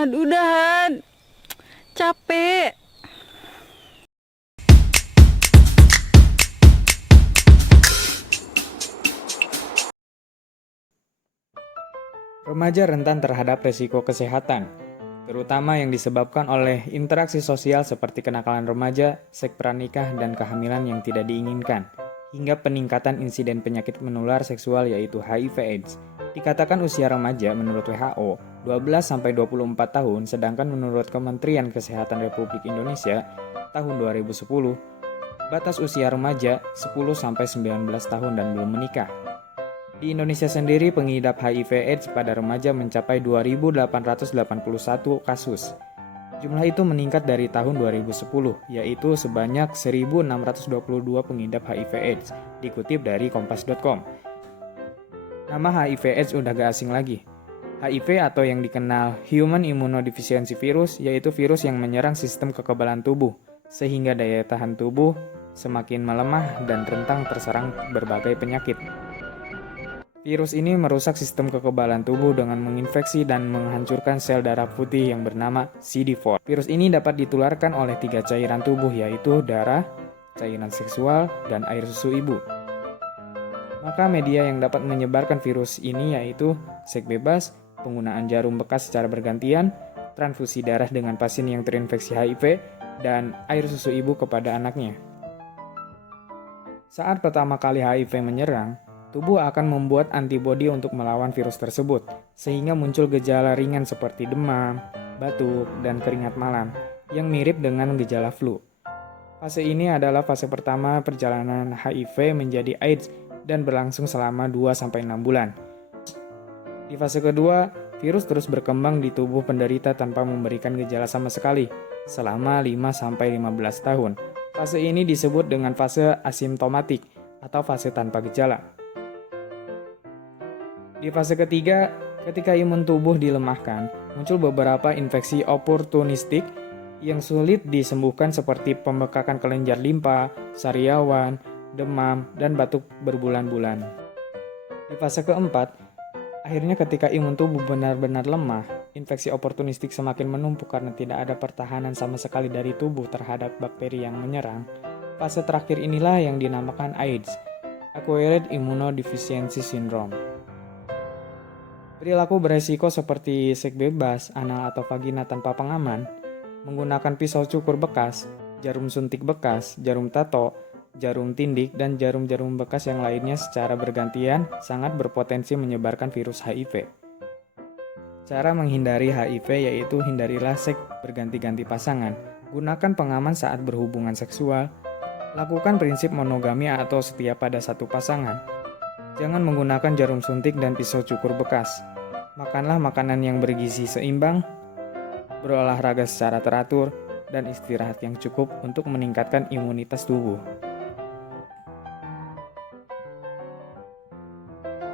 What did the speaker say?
Aduh, udahan. Capek. Remaja rentan terhadap resiko kesehatan, terutama yang disebabkan oleh interaksi sosial seperti kenakalan remaja, seks pranikah, dan kehamilan yang tidak diinginkan, hingga peningkatan insiden penyakit menular seksual yaitu HIV/AIDS. Dikatakan usia remaja menurut WHO 12-24 tahun, sedangkan menurut Kementerian Kesehatan Republik Indonesia tahun 2010, batas usia remaja 10-19 tahun dan belum menikah. Di Indonesia sendiri, pengidap HIV/AIDS pada remaja mencapai 2.881 kasus. Jumlah itu meningkat dari tahun 2010, yaitu sebanyak 1.622 pengidap HIV/AIDS, dikutip dari kompas.com. Nama HIV/AIDS udah gak asing lagi. HIV atau yang dikenal Human Immunodeficiency Virus, yaitu virus yang menyerang sistem kekebalan tubuh, sehingga daya tahan tubuh semakin melemah dan rentan terserang berbagai penyakit. Virus ini merusak sistem kekebalan tubuh dengan menginfeksi dan menghancurkan sel darah putih yang bernama CD4. Virus ini dapat ditularkan oleh 3 cairan tubuh, yaitu darah, cairan seksual, dan air susu ibu. Maka media yang dapat menyebarkan virus ini yaitu seks bebas, penggunaan jarum bekas secara bergantian, transfusi darah dengan pasien yang terinfeksi HIV, dan air susu ibu kepada anaknya. Saat pertama kali HIV menyerang, tubuh akan membuat antibodi untuk melawan virus tersebut, sehingga muncul gejala ringan seperti demam, batuk, dan keringat malam, yang mirip dengan gejala flu. Fase ini adalah fase pertama perjalanan HIV menjadi AIDS dan berlangsung selama 2-6 bulan. Di fase kedua, virus terus berkembang di tubuh penderita tanpa memberikan gejala sama sekali, selama 5-15 tahun. Fase ini disebut dengan fase asimptomatik atau fase tanpa gejala. Di fase ketiga, ketika imun tubuh dilemahkan, muncul beberapa infeksi oportunistik yang sulit disembuhkan seperti pembekakan kelenjar limpa, sariawan, demam, dan batuk berbulan-bulan. Di fase keempat, akhirnya ketika imun tubuh benar-benar lemah, infeksi oportunistik semakin menumpuk karena tidak ada pertahanan sama sekali dari tubuh terhadap bakteri yang menyerang. Fase terakhir inilah yang dinamakan AIDS, Acquired Immunodeficiency Syndrome. Perilaku beresiko seperti seks bebas, anal atau vagina tanpa pengaman, menggunakan pisau cukur bekas, jarum suntik bekas, jarum tato, jarum tindik, dan jarum-jarum bekas yang lainnya secara bergantian sangat berpotensi menyebarkan virus HIV. Cara menghindari HIV yaitu hindarilah seks berganti-ganti pasangan, gunakan pengaman saat berhubungan seksual, lakukan prinsip monogami atau setia pada satu pasangan, jangan menggunakan jarum suntik dan pisau cukur bekas. Makanlah makanan yang bergizi seimbang, berolahraga secara teratur, dan istirahat yang cukup untuk meningkatkan imunitas tubuh.